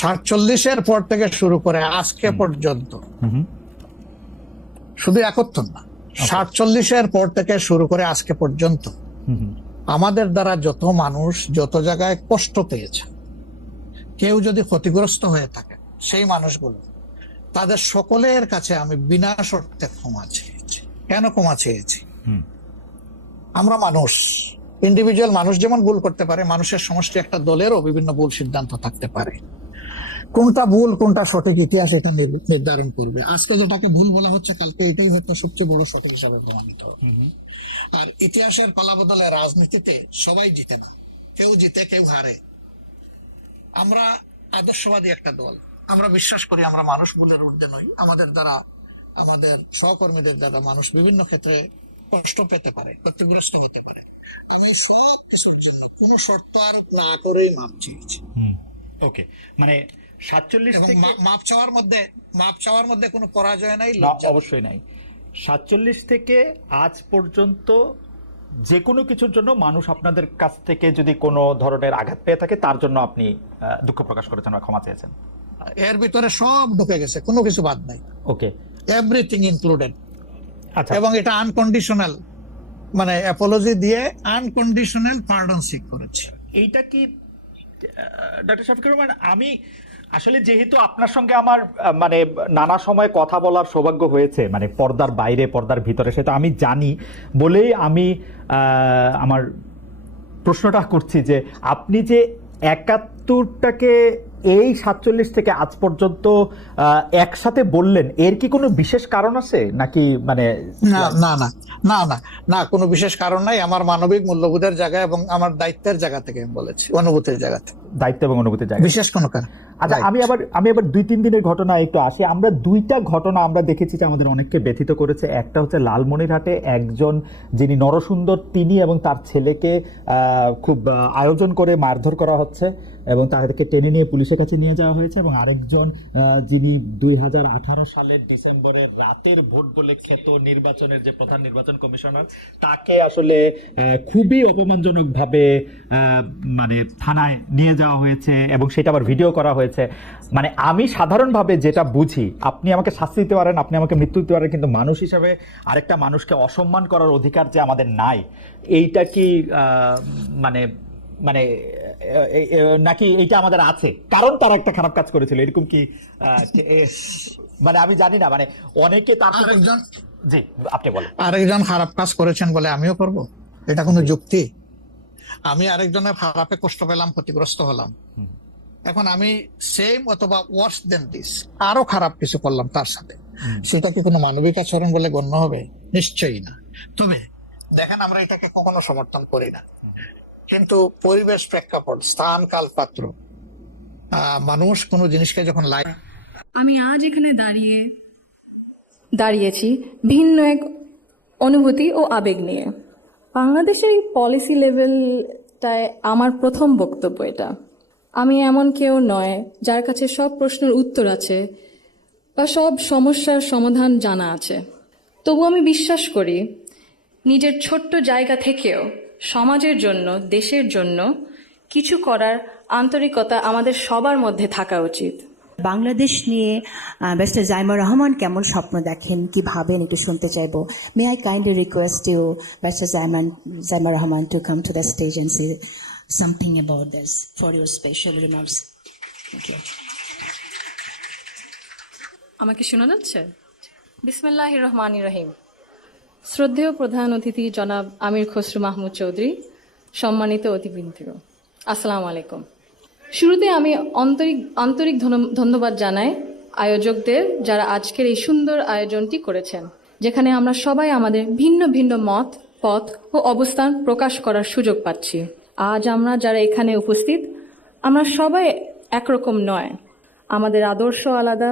47-এর পর থেকে শুরু করে আজকে পর্যন্ত, শুধু 71 না, 47-এর পর থেকে শুরু করে আজকে পর্যন্ত আমাদের দ্বারা যত মানুষ যত জায়গায় কষ্ট পেয়েছে, কেউ যদি ক্ষতিগ্রস্ত হয়ে থাকে, সেই মানুষগুলো তাদের সকলের কাছে আমি বিনা শর্তে ক্ষমা চেয়েছি। কেন ক্ষমা চেয়েছি? আমরা মানুষ, ইন্ডিভিজুয়াল মানুষ যেমন ভুল করতে পারে, মানুষের সমষ্টি একটা দলেরও বিভিন্ন ভুল সিদ্ধান্ত থাকতে পারে। কোনটা ভুল কোনটা সঠিক ইতিহাস এটা নির্ধারণ করবে। আজকে যেটাকে ভুল বলা হচ্ছে, কালকে এটাই হয়তো সবচেয়ে বড় সঠিক হিসাবে প্রমাণিত হবে। আর ইতিহাসের পালাবদলে রাজনীতিতে সবাই জিতে না, কেউ জিতে কেউ হারে। আমরা আদর্শবাদী একটা দল, আমরা বিশ্বাস করি আমরা মানুষ ভুলের ঊর্ধ্বে নই। আমাদের দ্বারা, আমাদের সহকর্মীদের দ্বারা মানুষ বিভিন্ন ক্ষেত্রে কষ্ট পেতে পারে, ক্ষতিগ্রস্ত হতে পারে। আমি সব কিছুর জন্য কোনো শর্ত না করেই মাপ চেয়েছি। ওকে, মানে 47 এবং থেকে মাপ চাওয়ার মধ্যে কোনো পরাজয় নাই, অবশ্যই নাই। 47 থেকে আজ পর্যন্ত যে কোনো কিছুর জন্য মানুষ আপনাদের কাছ থেকে যদি কোনো ধরনের আঘাত পেয়ে থাকে, তার জন্য আপনি দুঃখ প্রকাশ করেছেন বা ক্ষমা চেয়েছেন। এর ভিতরে সব ঢুকে গেছে, কোনো কিছু বাদ নাই। ওকে, এভরিথিং ইনক্লুডেড। আচ্ছা, এবং এটা আনকন্ডিশনাল, মানে অ্যাপোলজি দিয়ে আনকন্ডিশনাল পার্ডন সিক করেছে। এইটা কি ডক্টর শফিকুর রহমান, আমি আসলে যেহেতু আপনার সঙ্গে আমার মানে নানা সময় কথা বলার সৌভাগ্য হয়েছে, মানে পর্দার বাইরে পর্দার ভিতরে, সেটা আমি জানি বলেই আমি আমার প্রশ্নটা করছি যে আপনি যে 71টাকে এই 47 থেকে আজ পর্যন্ত একসাথে বললেন, এর কি কোনো বিশেষ কারণ আছে নাকি? মানে না না না না না না, কোনো বিশেষ কারণ নাই। আমার মানবিক মূল্যবোধের জায়গা এবং আমার দায়িত্বের জায়গা থেকে আমি বলেছি, অনুভূতির জায়গা থেকে, দায়িত্ব এবং অনুভূতির জায়গা, বিশেষ কোনো কারণ। আচ্ছা, আমি আবার 2-3 দিনের ঘটনা একটু আসি। আমরা 2টা ঘটনা আমরা দেখেছি যে আমাদের অনেককে ব্যথিত করেছে। একটা হচ্ছে লালমনিরহাটে একজন যিনি নরসুন্দর, তিনি এবং তার ছেলেকে খুব আয়োজন করে মারধর করা হচ্ছে এবং তাদেরকে টেনে নিয়ে পুলিশের কাছে নিয়ে যাওয়া হয়েছে। এবং আরেকজন যিনি 2018 সালের ডিসেম্বরের রাতের ভোট বলে খ্যাত নির্বাচনের যে প্রধান নির্বাচন কমিশনার, তাকে আসলে খুবই অপমানজনকভাবে মানে থানায় নিয়ে যাওয়া হয়েছে এবং সেটা আবার ভিডিও করা হয়েছে। মানে আমি সাধারণভাবে যেটা বুঝি, আপনি আমাকে শাস্তি দিতে পারেন, আপনি আমাকে মৃত্যু দিতে পারেন, কিন্তু মানুষ হিসাবে আরেকটা মানুষকে অসম্মান করার অধিকার যে আমাদের নাই, এইটা কি মানে মানে নাকি এইটা আমাদের আছে কারণ তারা একটা খারাপ কাজ করেছিল, এরকম কি? মানে আমি জানি না, মানে অনেকে তার আরেকজন, জি আপনি বলেন। আরেকজন খারাপ কাজ করেছেন বলে আমিও করব? এটা কোনো যুক্তি? আমি আরেকজনের খারাপে কষ্ট পেলাম, ক্ষতিগ্রস্ত হলাম, এখন আমি সেম অথবা ওয়ার্স দেন দিস আরো খারাপ কিছু করলাম তার সাথে, সেটা কি কোনো মানবিক আচরণ বলে গণ্য হবে? নিশ্চয়ই না। তবে দেখেন, আমরা এটাকে কখনো সমর্থন করি না, কিন্তু পরিবেশ, প্রেক্ষাপট, স্থান, কাল, পাত্র, মানুষ কোনো জিনিসকে যখন আমি আজ এখানে দাঁড়িয়েছি ভিন্ন এক অনুভূতি ও আবেগ নিয়ে। বাংলাদেশের এই পলিসি লেভেলটায় আমার প্রথম বক্তব্য এটা। আমি এমন কেউ নয় যার কাছে সব প্রশ্নের উত্তর আছে বা সব সমস্যার সমাধান জানা আছে। তবু আমি বিশ্বাস করি নিজের ছোট্ট জায়গা থেকেও সমাজের জন্য, দেশের জন্য কিছু করার আন্তরিকতা আমাদের সবার মধ্যে থাকা উচিত। বাংলাদেশ নিয়ে ব্যারিস্টার জাইমা রহমান কেমন স্বপ্ন দেখেন, কি ভাবেন, একটু শুনতে চাইবো। May I kindly request you barrister Zaima Rahman to come to the stage and say something about this for your special remarks. আমাকে শোনা যাচ্ছে? বিসমিল্লাহির রহমানির রহিম। শ্রদ্ধেয় প্রধান অতিথি জনাব আমির খসরু মাহমুদ চৌধুরী, সম্মানিত অতিথিবৃন্দ, আসসালামু আলাইকুম। শুরুতে আমি আন্তরিক ধন্যবাদ জানাই আয়োজকদের, যারা আজকের এই সুন্দর আয়োজনটি করেছেন, যেখানে আমরা সবাই আমাদের ভিন্ন ভিন্ন মত, পথ ও অবস্থান প্রকাশ করার সুযোগ পাচ্ছি। আজ আমরা যারা এখানে উপস্থিত, আমরা সবাই একরকম নয়। আমাদের আদর্শ আলাদা,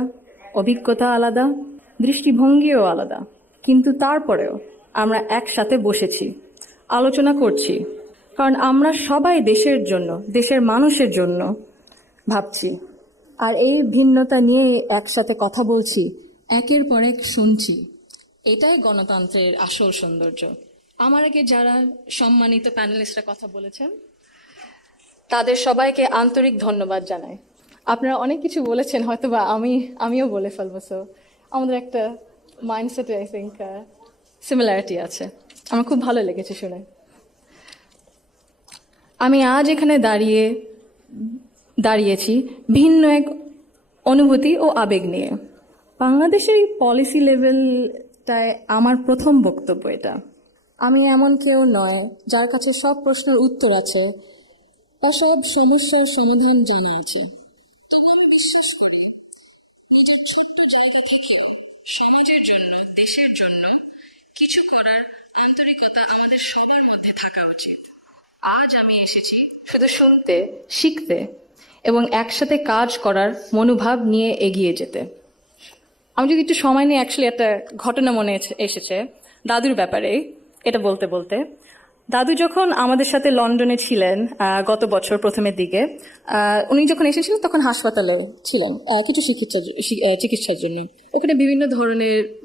অভিজ্ঞতা আলাদা, দৃষ্টিভঙ্গিও আলাদা, কিন্তু তারপরেও আমরা একসাথে বসেছি, আলোচনা করছি, কারণ আমরা সবাই দেশের জন্য, দেশের মানুষের জন্য ভাবছি। আর এই ভিন্নতা নিয়ে একসাথে কথা বলছি, একের পর এক শুনছি। এটাই গণতন্ত্রের আসল সৌন্দর্য। আমার আগে যারা সম্মানিত প্যানেলিস্টরা কথা বলেছেন, তাদের সবাইকে আন্তরিক ধন্যবাদ জানাই। আপনারা অনেক কিছু বলেছেন, হয়তো বা আমিও বলে ফেলবো। সো আমাদের একটা মাইন্ডসেটে আই থিঙ্ক সিমিলারিটি আছে। আমার খুব ভালো লেগেছে শুনে। আমি আজ এখানে দাঁড়িয়েছি ভিন্ন এক অনুভূতি ও আবেগ নিয়ে। বাংলাদেশের এই পলিসি লেভেলটায় আমার প্রথম বক্তব্য এটা। আমি এমন কেউ নয় যার কাছে সব প্রশ্নের উত্তর আছে বা সব সমস্যার সমাধান জানা আছে। তবু আমি বিশ্বাস করি নিজের ছোট্ট জায়গা থেকেও সমাজের জন্য, দেশের জন্য কিছু করার আন্তরিকতা আমাদের সবার মধ্যে থাকা উচিত। আজ আমি এসেছি শুধু শুনতে, শিখতে এবং একসাথে কাজ করার মনোভাব নিয়ে এগিয়ে যেতে। আমি যদি একটু সময় নিয়ে অ্যাকচুয়ালি একটা ঘটনা মনে এসেছে দাদুর ব্যাপারে, এটা বলতে বলতে। দাদু যখন আমাদের সাথে লন্ডনে ছিলেন গত বছর প্রথমের দিকে, উনি যখন এসেছিলেন তখন হাসপাতালে ছিলেন কিছু চিকিৎসার জন্য। ওখানে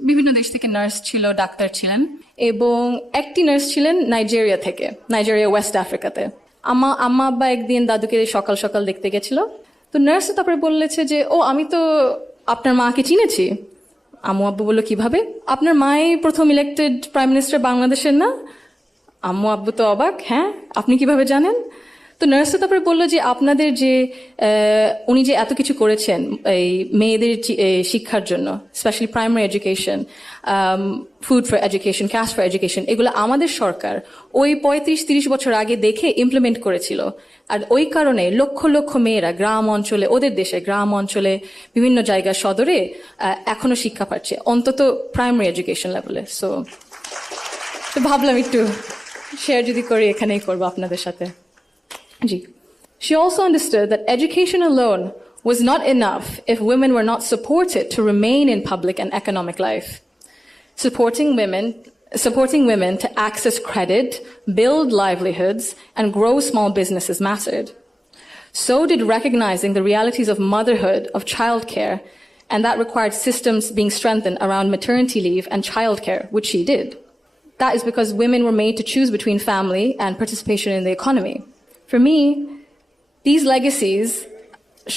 বিভিন্ন দেশ থেকে নার্স ছিল, ডাক্তার ছিলেন, এবং একটি নার্স ছিলেন নাইজেরিয়া ওয়েস্ট আফ্রিকাতে। আম্মা আব্বা একদিন দাদুকে সকাল সকাল দেখতে গেছিল। তো নার্স তারপরে বললেছে যে, ও আমি তো আপনার মাকে চিনেছি। আম্মু আব্বু বললো, কিভাবে? আপনার মাই প্রথম ইলেক্টেড প্রাইম মিনিস্টার বাংলাদেশের না? আম্মু আব্বু তো অবাক, হ্যাঁ আপনি কিভাবে জানেন? তো নার্স তারপরে বললো যে, আপনাদের যে উনি যে এত কিছু করেছেন এই মেয়েদের শিক্ষার জন্য, specially primary education, food for education, cash for education, এগুলো আমাদের সরকার ওই 35-30 বছর আগে দেখে ইমপ্লিমেন্ট করেছিল। আর ওই কারণে লক্ষ লক্ষ মেয়েরা গ্রাম অঞ্চলে, ওদের দেশে গ্রাম অঞ্চলে বিভিন্ন জায়গায় সদরে এখনো শিক্ষা পাচ্ছে, অন্তত প্রাইমারি এডুকেশন লেভেলে। সো ভাবলাম একটু শেয়ার যদি করি, এখানেই করবো আপনাদের সাথে। জি। She also understood that education alone was not enough if women were not supported to remain in public and economic life. Supporting women to access credit, build livelihoods, and grow small businesses mattered. So did recognizing the realities of motherhood, of childcare, and that required systems being strengthened around maternity leave and childcare, which she did. That is because women were made to choose between family and participation in the economy. For me, these legacies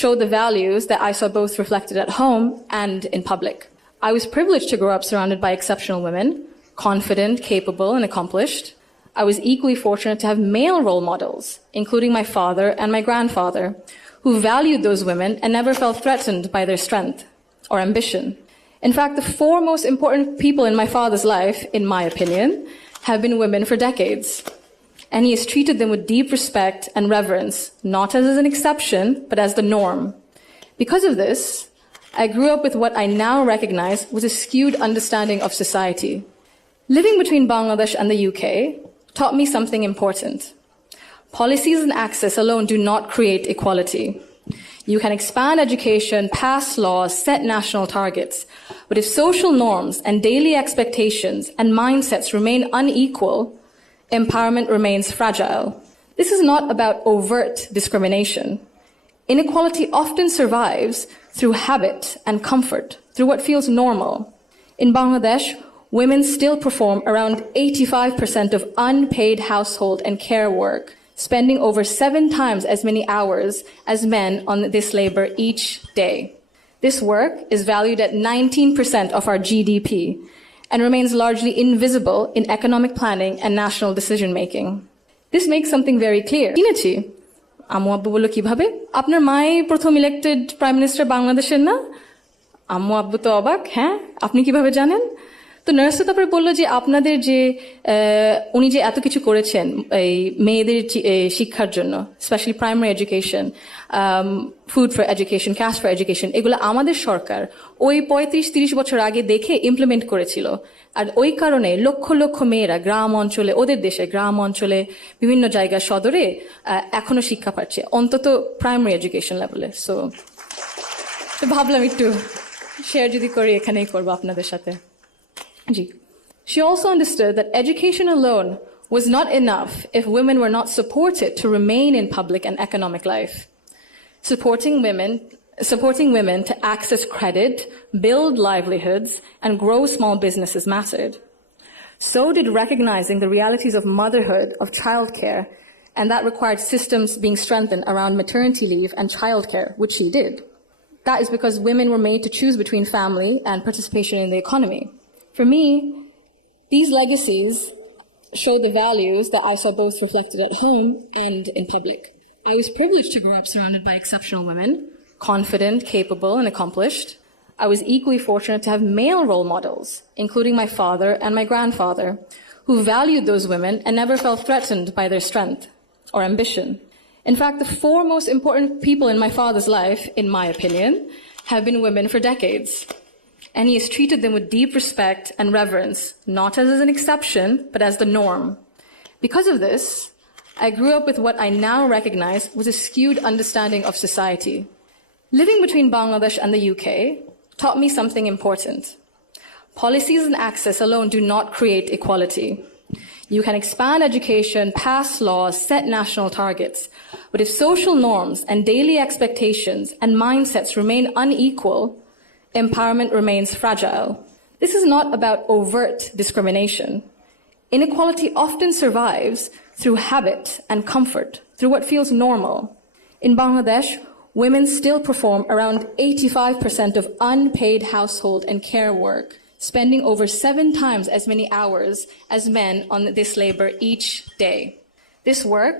show the values that I saw both reflected at home and in public. I was privileged to grow up surrounded by exceptional women, confident, capable, and accomplished. I was equally fortunate to have male role models, including my father and my grandfather, who valued those women and never felt threatened by their strength or ambition. In fact, the four most important people in my father's life, in my opinion, have been women for decades. And he has treated them with deep respect and reverence, not as an exception, but as the norm. Because of this, I grew up with what I now recognize was a skewed understanding of society. Living between Bangladesh and the UK taught me something important. Policies and access alone do not create equality. You can expand education, pass laws, set national targets, but if social norms and daily expectations and mindsets remain unequal, empowerment remains fragile. This is not about overt discrimination. Inequality often survives through habit and comfort, through what feels normal. In Bangladesh, women still perform around 85% of unpaid household and care work, spending over 7 times as many hours as men on this labor each day. This work is valued at 19% of our GDP and remains largely invisible in economic planning and national decision-making. This makes something very clear. চিনেছি। আম্মু আব্বু বললো, কিভাবে? আপনার মাই প্রথম elected prime minister বাংলাদেশের না? আম্মু আব্বু তো অবাক, হ্যাঁ আপনি কিভাবে জানেন? তো নার্স তারপরে বললো যে, আপনাদের যে উনি যে এত কিছু করেছেন এই মেয়েদের শিক্ষার জন্য, specially primary education, food for education, cash for education, এগুলো আমাদের সরকার ওই 35-30 বছর আগে দেখে ইমপ্লিমেন্ট করেছিল। আর ওই কারণে লক্ষ লক্ষ মেয়েরা গ্রাম অঞ্চলে, ওদের দেশে গ্রাম অঞ্চলে বিভিন্ন জায়গায় সদরে এখনো শিক্ষা পাচ্ছে, অন্তত প্রাইমারি এডুকেশন লেভেলে। সো ভাবলাম একটু শেয়ার যদি করি, এখানেই করবো আপনাদের সাথে। She also understood that education alone was not enough if women were not supported to remain in public and economic life. Supporting women to access credit, build livelihoods, and grow small businesses mattered. So did recognizing the realities of motherhood, of childcare, and that required systems being strengthened around maternity leave and childcare, which she did. That is because women were made to choose between family and participation in the economy. For me, these legacies show the values that I saw both reflected at home and in public. I was privileged to grow up surrounded by exceptional women, confident, capable, and accomplished. I was equally fortunate to have male role models, including my father and my grandfather, who valued those women and never felt threatened by their strength or ambition. In fact, the four most important people in my father's life, in my opinion, have been women for decades. And he has treated them with deep respect and reverence, not as an exception, but as the norm. Because of this, I grew up with what I now recognize was a skewed understanding of society. Living between Bangladesh and the UK taught me something important. Policies and access alone do not create equality. You can expand education, pass laws, set national targets, but if social norms and daily expectations and mindsets remain unequal, empowerment remains fragile. This is not about overt discrimination. Inequality often survives through habit and comfort, through what feels normal. In Bangladesh, women still perform around 85% of unpaid household and care work, spending over 7 times as many hours as men on this labor each day. This work